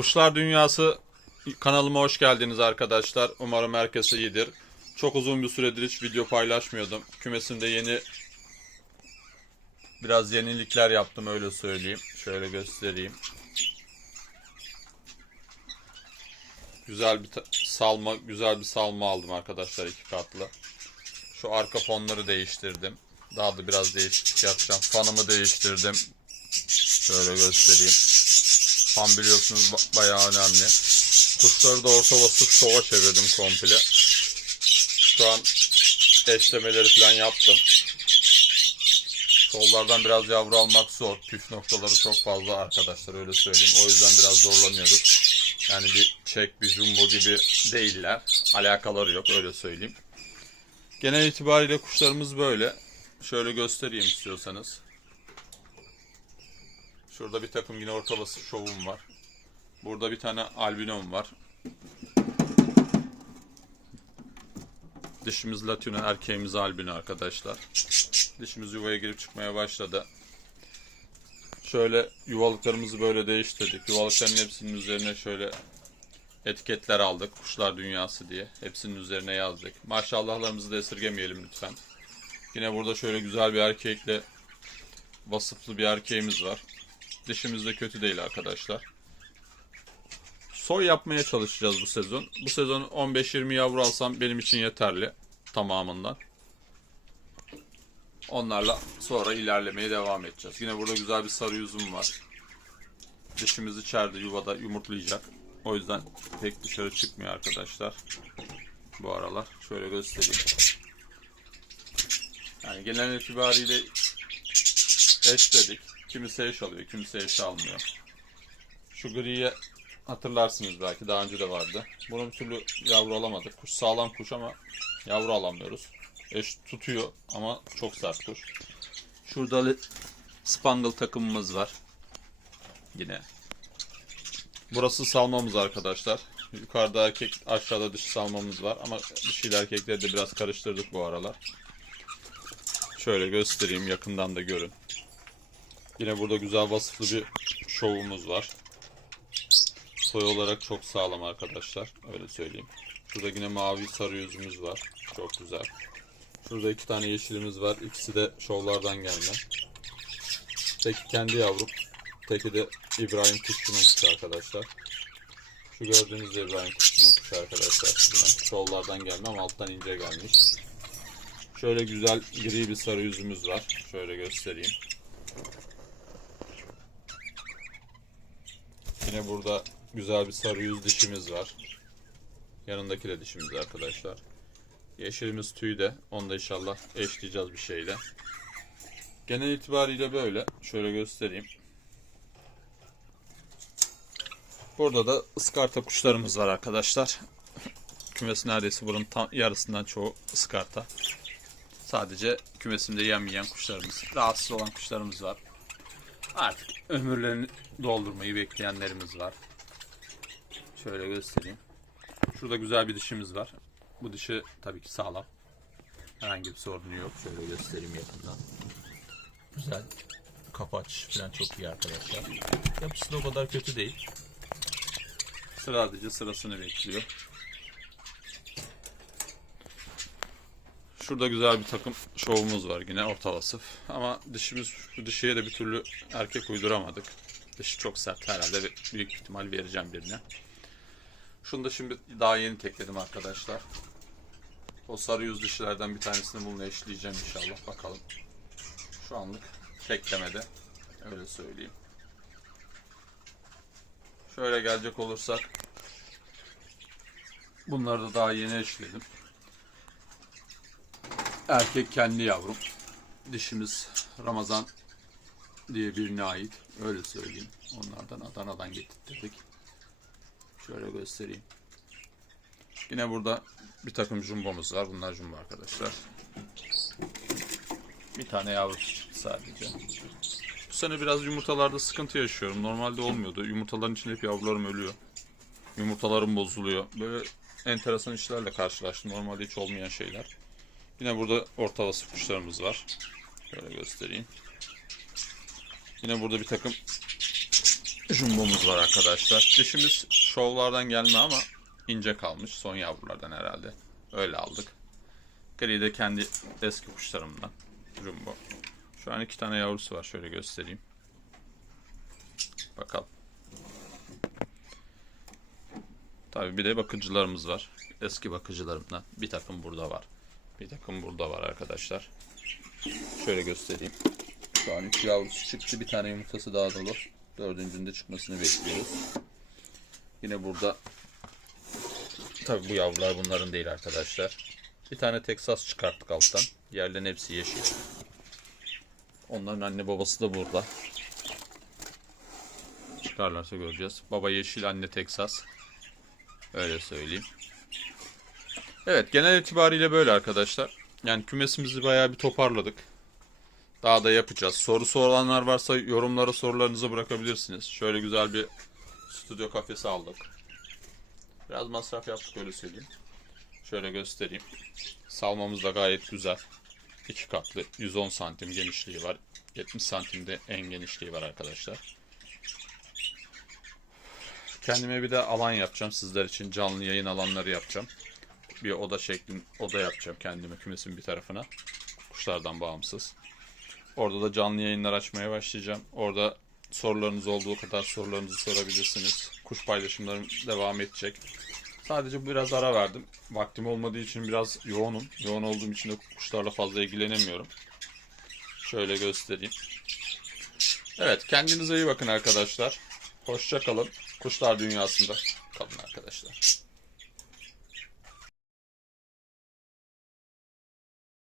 Kuşlar Dünyası kanalıma hoş geldiniz arkadaşlar. Umarım herkes iyidir. Çok uzun bir süredir hiç video paylaşmıyordum. Kümesimde yeni biraz yenilikler yaptım öyle söyleyeyim. Şöyle göstereyim. Güzel bir salma, güzel bir salma aldım arkadaşlar iki katlı. Şu arka fonları değiştirdim. Daha da biraz değişiklik yapacağım. Fanımı değiştirdim. Şöyle göstereyim. Fan biliyorsunuz ba- bayağı önemli. Kuşları da orta vasıf şova çevirdim komple. Şu an eşlemeleri falan yaptım. Şovlardan biraz yavru almak zor. Püf noktaları çok fazla arkadaşlar öyle söyleyeyim. O yüzden biraz zorlanıyoruz. Yani bir çek bir jumbo gibi değiller. Alakaları yok öyle söyleyeyim. Genel itibariyle kuşlarımız böyle. Şöyle göstereyim istiyorsanız. Şurada bir takım yine orta şovum var. Burada bir tane albinom var. Dişimiz latino, erkeğimiz albino arkadaşlar. Dişimiz yuvaya girip çıkmaya başladı. Şöyle yuvalıklarımızı böyle değiştirdik. Yuvalıkların hepsinin üzerine şöyle etiketler aldık. Kuşlar Dünyası diye. Hepsinin üzerine yazdık. Maşallahlarımızı da esirgemeyelim lütfen. Yine burada şöyle güzel bir erkekle vasıflı bir erkeğimiz var. Dişimiz de kötü değil arkadaşlar. Soy yapmaya çalışacağız bu sezon. Bu sezon 15-20 yavru alsam benim için yeterli tamamından. Onlarla sonra ilerlemeye devam edeceğiz. Yine burada güzel bir sarı yüzüm var. Dişimiz içeride yuvada yumurtlayacak. O yüzden pek dışarı çıkmıyor arkadaşlar. Bu aralar. Şöyle göstereyim. Yani genel itibariyle eş dedik. Kimisi eş alıyor, kimisi eş almıyor. Şu griye hatırlarsınız belki daha önce de vardı. Bunu bir türlü yavru alamadık. Kuş sağlam kuş ama yavru alamıyoruz. Eş tutuyor ama çok sert kuş. Şurada spangle takımımız var. Yine. Burası salmamız arkadaşlar. Yukarıda erkek, aşağıda dişi salmamız var ama dişiyle erkekleri de biraz karıştırdık bu aralar. Şöyle göstereyim yakından da görün. Yine burada güzel vasıflı bir şovumuz var. Soy olarak çok sağlam arkadaşlar. Öyle söyleyeyim. Şurada yine mavi sarı yüzümüz var. Çok güzel. Şurada iki tane yeşilimiz var. İkisi de şovlardan gelme. Teki kendi yavrum. Teki de İbrahim Kuşçu'nun kuşu arkadaşlar. Şu gördüğünüz de İbrahim Kuşçu'nun kuşu arkadaşlar. Yine şovlardan gelme ama alttan ince gelmiş. Şöyle güzel gri bir sarı yüzümüz var. Şöyle göstereyim. Yine burada güzel bir sarı yüz dişimiz var. Yanındaki de dişimiz arkadaşlar. Yeşilimiz tüy de. Onu da inşallah eşleyeceğiz bir şeyle. Genel itibariyle böyle. Şöyle göstereyim. Burada da ıskarta kuşlarımız var arkadaşlar. Kümesi neredeyse bunun tam yarısından çoğu ıskarta. Sadece kümesimde yem yiyen kuşlarımız, rahatsız olan kuşlarımız var. Artık ömürlerini doldurmayı bekleyenlerimiz var. Şöyle göstereyim. Şurada güzel bir dişimiz var. Bu dişi tabii ki sağlam. Herhangi bir sorunu yok. Şöyle göstereyim yakından. Güzel. Kapı açışı falan çok iyi arkadaşlar. Yapısı da o kadar kötü değil. Sadece sırasını bekliyor. Şurada güzel bir takım şovumuz var yine orta vasıf. Ama dişimiz şu dişiye de bir türlü erkek uyduramadık. Dişi çok sert herhalde büyük ihtimal vereceğim birine. Şunu da şimdi daha yeni tekledim arkadaşlar. O sarı yüz dişilerden bir tanesini bununla eşleyeceğim inşallah. Bakalım. Şu anlık teklemede. Öyle söyleyeyim. Şöyle gelecek olursak bunları da daha yeni eşledim. Erkek kendi yavrum. Dişimiz Ramazan diye birine ait. Öyle söyleyeyim. Onlardan Adana'dan getirttirdik. Şöyle göstereyim. Yine burada bir takım jumbomuz var. Bunlar jumbo arkadaşlar. Bir tane yavru sadece. Bu sene biraz yumurtalarda sıkıntı yaşıyorum. Normalde olmuyordu. Yumurtaların içinde hep yavrularım ölüyor. Yumurtalarım bozuluyor. Böyle enteresan işlerle karşılaştım. Normalde hiç olmayan şeyler. Yine burada orta vasıf kuşlarımız var. Şöyle göstereyim. Yine burada bir takım jumbomuz var arkadaşlar. Dişimiz şovlardan gelme ama ince kalmış. Son yavrulardan herhalde. Öyle aldık. Gri de kendi eski kuşlarımdan. Jumbo. Şu an iki tane yavrusu var. Şöyle göstereyim. Bakalım. Tabii bir de bakıcılarımız var. Eski bakıcılarımdan. Bir takım burada var. Bir takım burada var arkadaşlar. Şöyle göstereyim. Şu an üç yavrusu çıktı. Bir tane yumurtası daha dolu. Dördüncünde çıkmasını bekliyoruz. Yine burada tabii bu yavrular bunların değil arkadaşlar. Bir tane Texas çıkarttık alttan. Yerlerin hepsi yeşil. Onların anne babası da burada. Çıkarlarsa göreceğiz. Baba yeşil, anne Texas. Öyle söyleyeyim. Evet genel itibariyle böyle arkadaşlar. Yani kümesimizi bayağı bir toparladık. Daha da yapacağız. Soru soranlar varsa yorumlara sorularınızı bırakabilirsiniz. Şöyle güzel bir stüdyo kafesi aldık. Biraz masraf yaptık öyle söyleyeyim. Şöyle göstereyim. Salmamız da gayet güzel. İki katlı 110 santim genişliği var. 70 santimde en genişliği var arkadaşlar. Kendime bir de alan yapacağım sizler için. Canlı yayın alanları yapacağım. Bir oda şeklin oda yapacağım kendime kümesin bir tarafına. Kuşlardan bağımsız. Orada da canlı yayınlar açmaya başlayacağım. Orada sorularınız olduğu kadar sorularınızı sorabilirsiniz. Kuş paylaşımlarım devam edecek. Sadece biraz ara verdim. Vaktim olmadığı için biraz yoğunum. Yoğun olduğum için de kuşlarla fazla ilgilenemiyorum. Şöyle göstereyim. Evet kendinize iyi bakın arkadaşlar. Hoşça kalın. Kuşlar dünyasında kalın arkadaşlar.